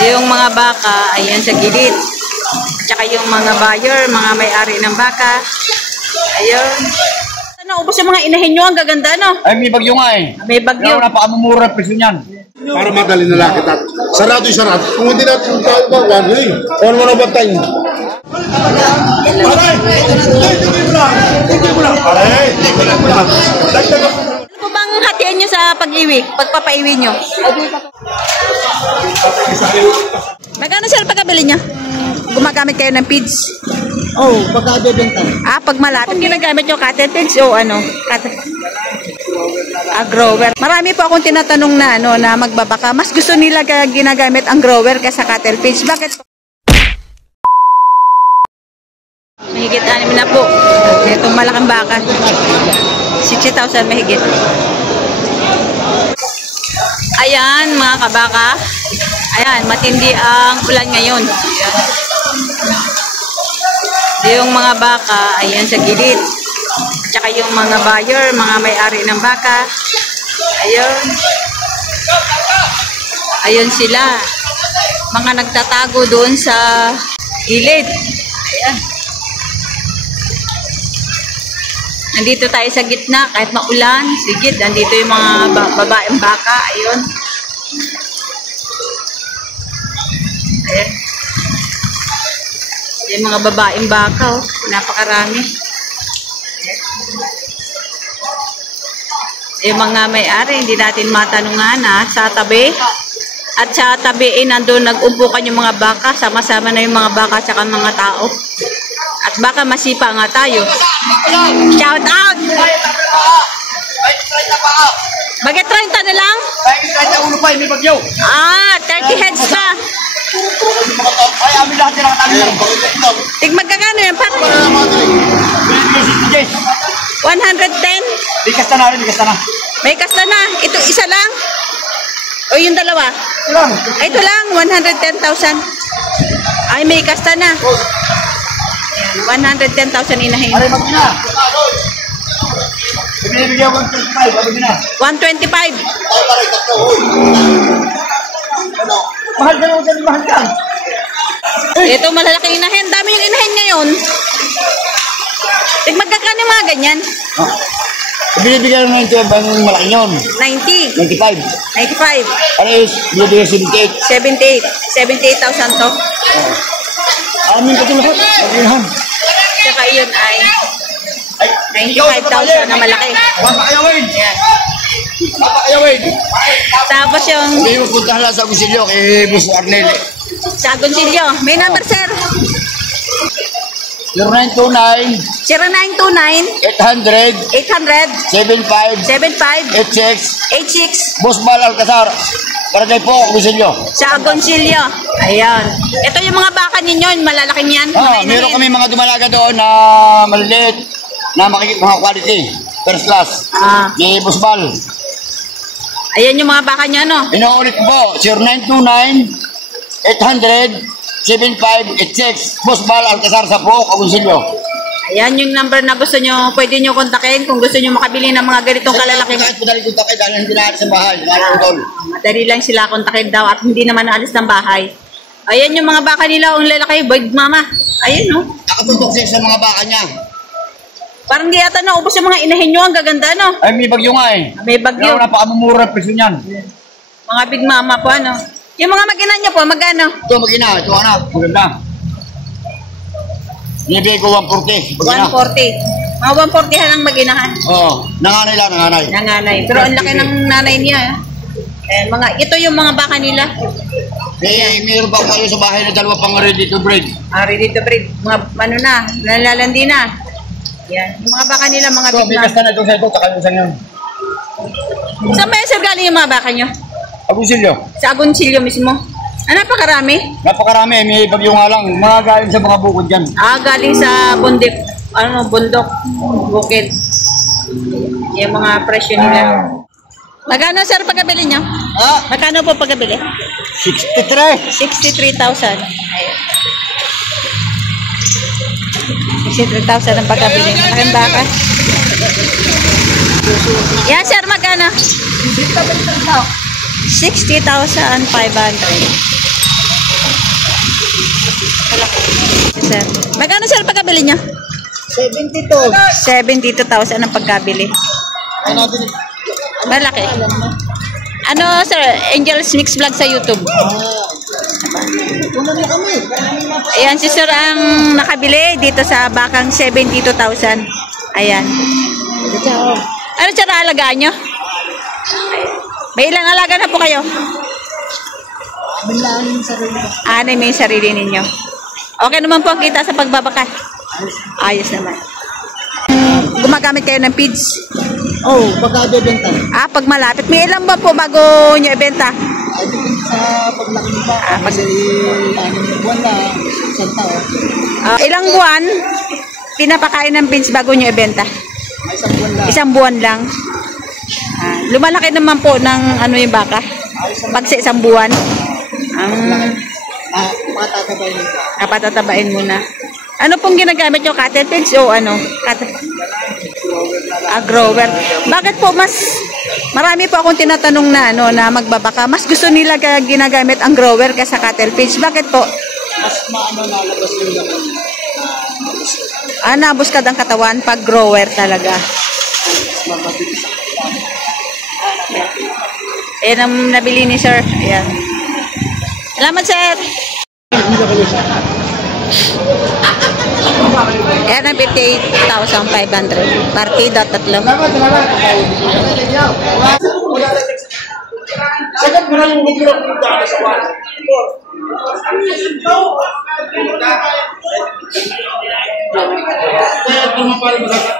Yung mga baka, ayan sa gilid. Tsaka yung mga buyer, mga may-ari ng baka. Ayun. Naubos yung mga inahin nyo, ang gaganda, no? Ay, may bagyo nga eh. May bagyo. Kaya napakamumura ang presyo niyan. Para madali na lang kita. Sarado yung sarado. Kung hindi natin tao ba, one ring. One mo na ba tayo? Ano po bang hatian nyo sa pag-iwi? Pagpapaiwi nyo? Magkano sir pagkabili nyo? Gumagamit kayo ng feeds? Oh, pagkabibenta. Pag malapit, ginagamit nyo cotton feeds o ano? Grower. Marami po akong tinatanong na ano na magbabaka. Mas gusto nila ginagamit ang grower kaysa cattle feeds. Bakit? Mahigit 6 na po. Itong malaking baka. 60,000 mahigit. Ayan mga kabaka. Ayan, matindi ang ulan ngayon. Yung mga baka, ayan sa gilid. Tsaka yung mga buyer, mga may-ari ng baka. Ayun. Ayun sila. Mga nagtatago doon sa gilid. Ayan. Nandito tayo sa gitna, kahit maulan, sigit. Nandito yung mga babaeng baka. Ayun. Ayan. Yung mga babaeng baka, oh. Napakarami. Yung mga may-ari, hindi natin matanungan sa tabi. At sa tabi, nandun nag-umpukan yung mga baka. Sama-sama na yung mga baka at mga tao. At baka masipa nga tayo. Shout out! Bakit 30 na lang? 30 pa, may bagyo. 30 heads pa. Ay, amin lahat yung nakatali lang. Tig magkakano yan? 110? Likas na rin, likas na. May kasta na. Ito isa lang? O yung dalawa? Ito lang. Ito lang, 110,000. Ay, may kasta na. 110,000 inahin. Aray, magkina. Binibigyan ko 25, sabi na. 125. Mahal ka naman dyan, mahal ka. Ito, malalaking inahin. Dami yung inahin ngayon. Tig magkakano yung mga ganyan? Binibigyan naman ito ang malaki yun. 90. 95. 95. Ano is, binibigyan 78. 78,000 to. Amin ka ito lahat. Pagkinahan. Tsaka yun ay 95,000 na malaki. Papakayawin. Yan. Papakayawin. Tapos yung Hindi mo punta lang sa Gusilyo kay Bus Arnel. sa Gonsilyo. May number, sir? 0929 0929 800 800 75 75 86 86 Bus Bal Alcazar. Para kay po, Gusilyo. sa Gonsilyo. Ayan. Ito yung mga baka ninyo, malalaki niyan. Meron kami mga dumalaga doon na maliliit na mga quality. First class. Ni Bus Bal. Ayan yung mga baka niya, no? Inuulit ko po, 0929 800 75 86 Bus Bal Alcazar sa po, Gusilyo. Ayan yung number na gusto nyo, pwede nyo kontakin kung gusto nyo makabili ng mga ganitong kalalaking. Kahit madali ko takay dahil hindi na sa bahay. Madali lang sila kontakin daw at hindi naman naalis ng bahay. Ayan yung mga baka nila, ang lalaki, bird mama. Ayan, no? Nakatutok siya sa mga baka niya. Parang di ata naubos yung mga inahin nyo, ang gaganda, no? Ay, may bagyo nga eh. May bagyo. Kaya napakamumura ang presyo niyan. Mga big mama po, ano? Yung mga mag-ina nyo po, magkano? Ito, mag-ina. Ito, anak. Maganda. Nibigay ko 140. Mag-ina. 140. Mga 140 lang mag-inahan. Oo. Nanganay lang, nanganay. Nanganay. Pero ang laki ng nanay niya. Ito yung mga baka nila. Mayroon pa kayo sa bahay na dalawa pang ready to breed. Ready to breed. Mga ano na, nalalandi na. Yan. Yung mga baka nila, mga Ito, big may na. kasta na ito sa ito. Tsaka yung isang yun. Saan ba sir galing yung mga baka nyo? Agusilyo. Sa Agoncillo mismo. Napakarami. Napakarami. May bagyo nga lang. Mga galing sa mga bukod dyan. Galing sa bundok. Bundok. Bukid. Yung mga presyo nila. Magkano sir pagkabili nyo? Magkano po pagkabili? 63. 63,000. Ayun. 63,000 ang pagkabili. Malaking baka. Yan sir, magkano? 60,500. sir. Magkano sir pagkabili nyo? 72. 72,000 ang pagkabili. Ano natin? Malaki. Ano sir, Angel's Mix Vlog sa YouTube. Kunan mo kami. Ayan, si sir ang nakabili dito sa bakang 72,000. Ayan. Ano sir alagaan nyo? May ilang alaga na po kayo? Bilahin sa rin. May sarili ninyo. Okay naman po ang kita sa pagbabaka. Ayos naman. Gumagamit kayo ng feeds? Oh, baka bebenta. Pag malapit. May ilan ba po bago nyo ibenta? Ay, depende sa paglaki ng baka. pag- Kasi, buwan na, isang tao. Ilang buwan pinapakain ng feeds bago nyo ibenta? May isang buwan na. Isang buwan lang. Lumalaki naman po ng ano yung baka? Pag sa isang buwan. Matatabay nito. Patatabain muna. Ano pong ginagamit nyo? Cattle feeds o ano? Grower. Bakit po marami po akong tinatanong na ano na magbabaka. Mas gusto nila ginagamit ang grower kaysa cattle feeds. Bakit po? Mas maano nalabas yung laman. Nabuskad ang katawan pag grower talaga. Ayan ang nabili ni sir. Ayan. Salamat sir. Ayan ang 58,500. Partida, tatlo. Sagad mo na yung bigla ng daan sa wala. Kaya tumapal mo lang sa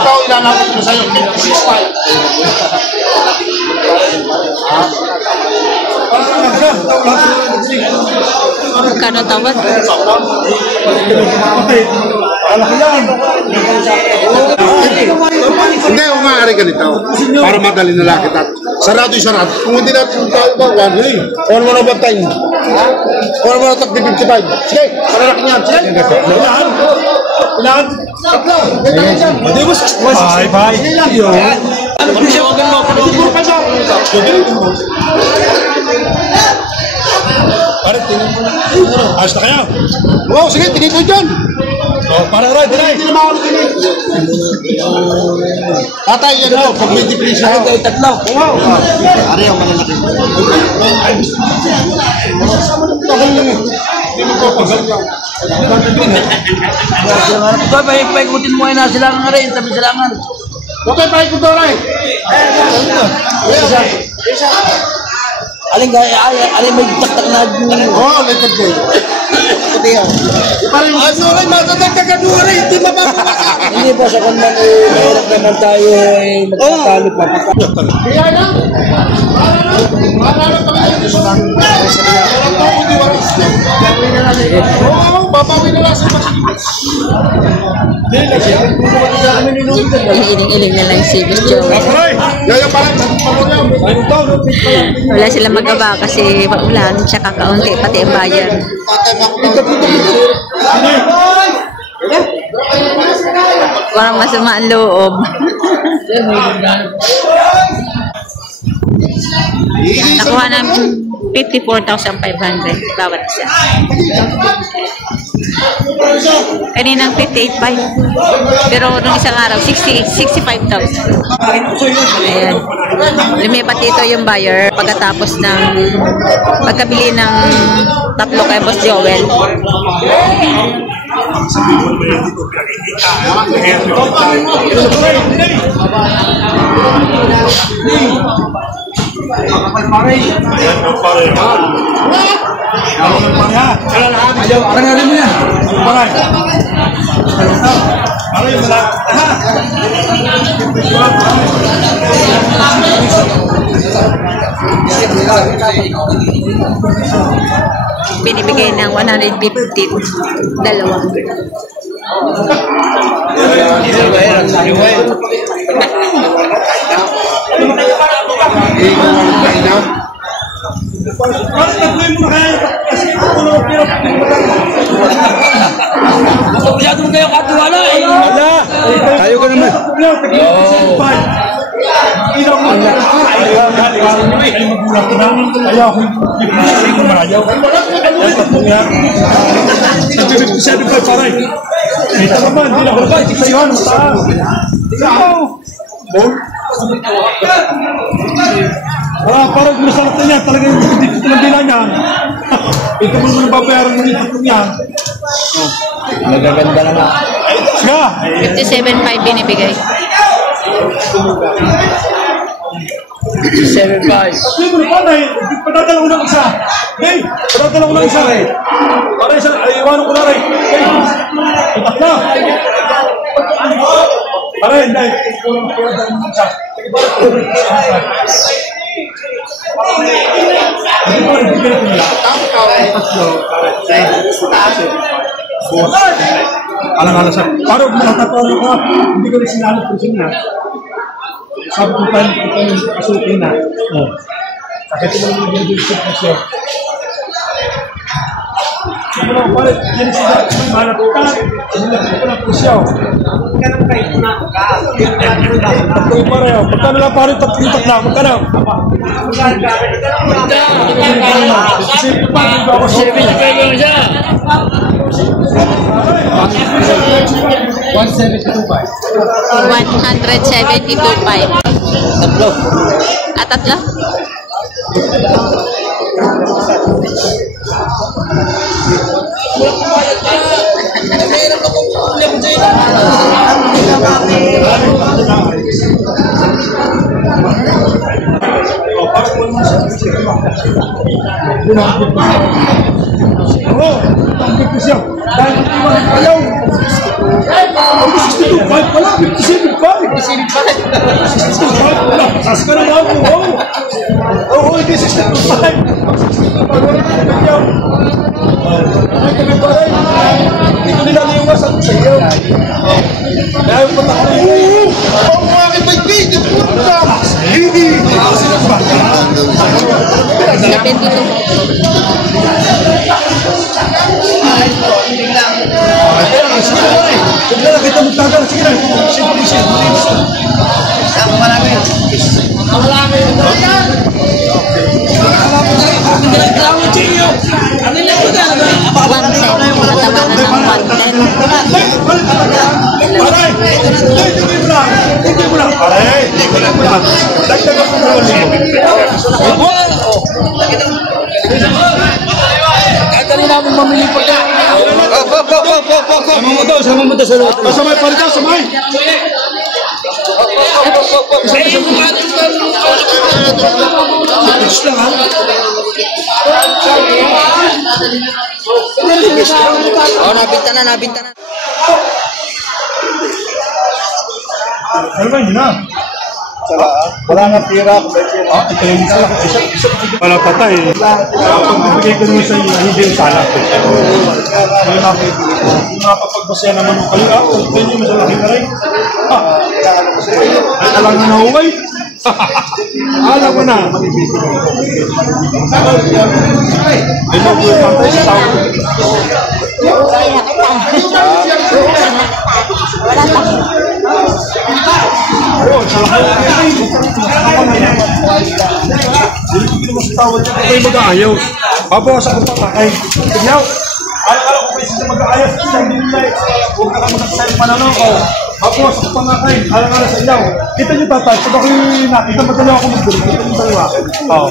ikaw ilalapit mo sa'yo 56.5. Magkano tawad? Hindi, umaari ganito. Para madali na lang kita. Sarado yung sarado. Kung hindi natin tayo ba, one way. Kung mo na ba tayo? Kung mo na takdi 55. Sige, paralak niya. Sige. Kailangan. Hindi mo 65. Bye. Ano siya wag mo? Siguro pa siya. Pare, tingin mo na. Ayos na kaya? Oo, sige, tingin ko dyan. Para rin, hindi naman ako tingin. Tatay, yan o, pag may depression. Ay, tayo tatlo. Wow. Ari, ang malalaki. Tagal lang eh. Hindi mo ko pagal lang. Paikutin mo na silangan nga rin, tabi silangan. Okay, paikot daw rin. Alin may taktak na Oo, let's go. Hindi ba sa kanman mahirap naman tayo magpapalo pa. Kaya na. Marami pa kayo gusto lang. Oo, babawi na lang sa Iling-iling na lang si Miss Joey. Wala silang magawa kasi maulan tsaka kaunti pati ang bayan. Parang masama ang loob. Nakuha namin 54,500 bawat isa. Kaninang 58,500. Pero nung isang araw, 65,000. Ayan. Lumipat dito yung buyer pagkatapos ng pagkabili ng tatlo kay Boss Joel. Binibigay ng 150. Dalawa. Masyado mo kayo katuwala eh. Wala. Tayo ka naman. Parang masalat na yan, talagang dito lang bilang yan. Ito mo naman babayaran mo dito yan. Magaganda naman. Siya! 57.5 binibigay. 7.5. Sabi mo na panay, patadala ko ng isa. Hey, patadala ko ng isa. Para isa, iwanan ko na rin. Hey, tutak na. Para hindi, kulang ko ng isa. Alang-alang sa parang nakatotoo ko, hindi ko rin sinalot ko siya. Sabi ko tayo kasukin na. Sakit mo naman yung disip na siya. Sabi ko pare, yan siya, mana po ka. Sinilapit ko lang po siya. Ito yung pare, magkano lang pare, tapitak na, magkano? $172.5. Tatlo. Tatlo? Oo, tangkip ko siya. Dahil hindi mo ayaw. Ang 62.5 pala, 57.5. 57.5 pala. Sas ka na lang po. Oo, hindi 62.5. Pag wala ka na ayaw. Ay, kami pa rin. Hindi ko nila liwasan sa iyo. Dahil patakbo yun. Oo, mga kibay-big. Hindi. 72. Sige na, kita magtagal. Sige na. Sige. Dali namin mamili pa ka. Sama mo daw sa loob. Samay, parita, samay. Oh, nabinta na. Ano ba yun na? Wala nga tira. Ito yung isa. Wala patay. Pag-ibigay ko naman sa iyo, hindi yung salak. Yung mapapagbasya naman ng kalila. Ito yung masalaki na rin. Alam mo na huway. Alam mo na. Ay, mag-uwag sa tao. Ito yung mag-aayaw. Babawasan ko pa kay Tignaw. Alam ko pa yung mag-aayaw. Huwag ka lang mag-asayang mananaw ko. Babawasan ko pa kay alam sa ilaw. Kita nyo tatay, pag ako'y nakita, madala ako mag-dulo. Kita nyo dalawa. Oo.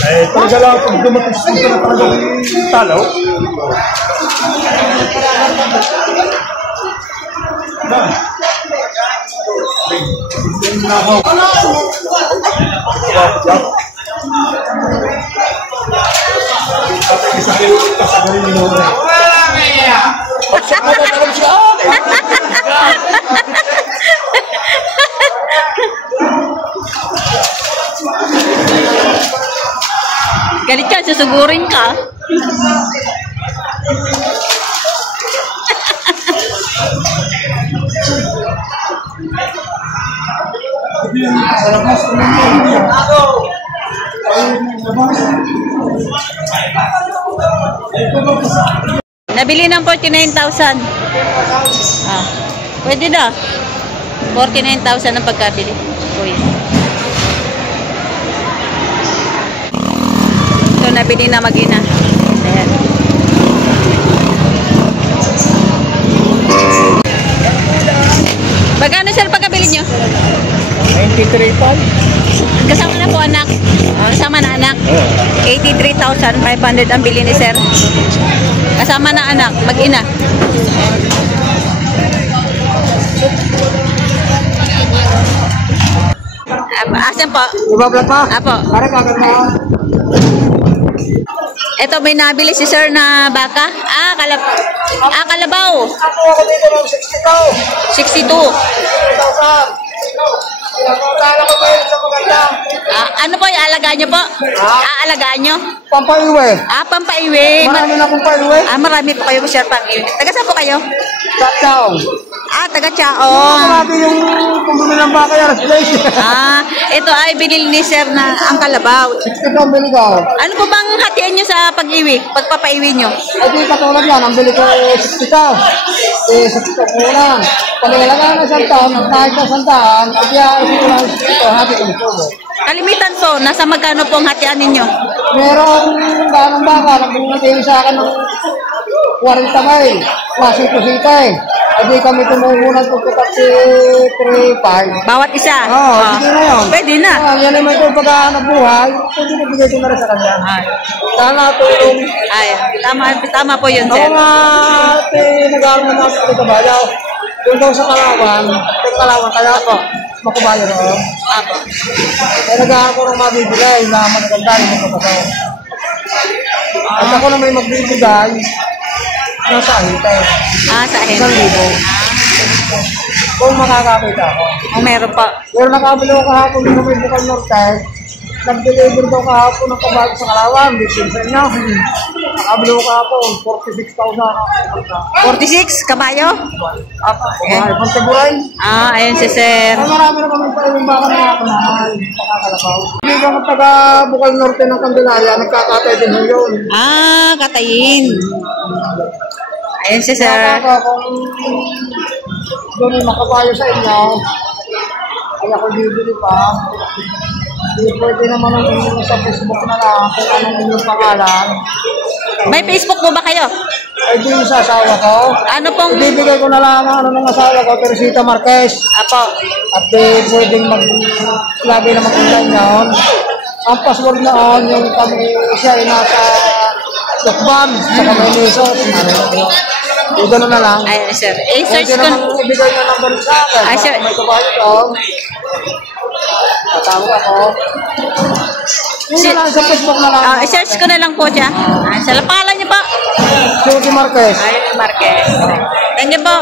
Eh, talaga lang pag dumating sa na talaga ako'y talaw. susugurin ka. Nabili ng 49,000. Ah, pwede na. 49,000 ang pagkabili. Kuya. Ito nabili na mag-ina. Ayan. Magkano sir pagkabili nyo? 93,000. Kasama na po anak. Kasama na anak. 83,500 ang bili ni sir. Kasama na anak, mag-ina. Asan po? Ibablat pa? Apo. Para kagad na. Ito may nabili si sir na baka. Kalabaw. Ako dito ng 62. 62. 2,000. Kala ko ba yun sa maganda? Ano po yung alagaan nyo po? Aalagaan nyo? Pampaiwe. Pampaiwi. Marami na akong paiwe. Marami po kayo sir pang-iwi. Taga saan po kayo? Tatsaw. Taga Chaong. Marami yung kumbuli ng baka yan. Ito ay binili ni sir na ang kalabaw. 60 ang bili ko. Ano po bang hatian nyo sa pag-iwi? Pagpapaiwi nyo? Ay di katulad yan. Ang bili ko 60 ka. 60 ko lang. Paliwalaga na santaan. Kahit na santaan. At yan, ito, hati ko nito. Kalimitan po, nasa magkano po ang hatian ninyo? Merong ganong baka. Nagbumatiin sa akin ng 40 kay. Klaseng kusita eh. Ay di kami tumuhunan po kasi 3-5. Bawat isa? Oo, hindi na yun. Pwede na. Yan naman ito pagkahanap buhay. Pwede na bigay ko na rin sa kanya. Sana tulong. Ay, tama po yun, sir. Ako nga, nag-aaral na natin sa Kabayaw. Doon daw sa Kalawan. Kaya ako, makubayo roon. Apo. Kaya nag-aaral ko ng mabibigay na magaganda yung magkapataw. At ako na may magbibigay, nasa ahita. Sa akin. 1,000. Kung makakapit ako. Meron po. Pero nakabili ko kahapon ng may bukal norte. Nag-deliver daw kahapon ng kabago sa Kalawan. Bisinsan niya. Nakabili ko kahapon. 46,000. 46, kabayo? Ay, Pantaburay. Ayun si sir. Ay, marami na kami pa yung baka na ako naman. Pakakalabaw. Hindi ko ang taga bukal norte ng Candelaria. Nagkakatay din mo yun. Katayin. Ayun si sir. Kaya ako kung doon yung makabayo sa inyo, ay ako bibili pa. Hindi pwede naman ang inyo sa Facebook na lang kung anong inyong pangalan. May Facebook po ba kayo? Ay di yung sa asawa ko. Ano pong... Ibibigay ko na lang ang ano ng asawa ko, Teresita Marquez. Apo. At pwedeng lagi na mag-online yun. Ang password noon, yung kami siya ay nasa Lokban, sa Kamenisos. Ito na lang. Ayun sir. Pwede Search ko... naman ibigay na number sa akin. Ay, sir. May kabayo ko. Tatawag ako. Yun na lang, sa Facebook na lang. search ko na lang po siya. Sa lapalan niyo po. Suki Marquez. Ay, Marquez. Thank you po.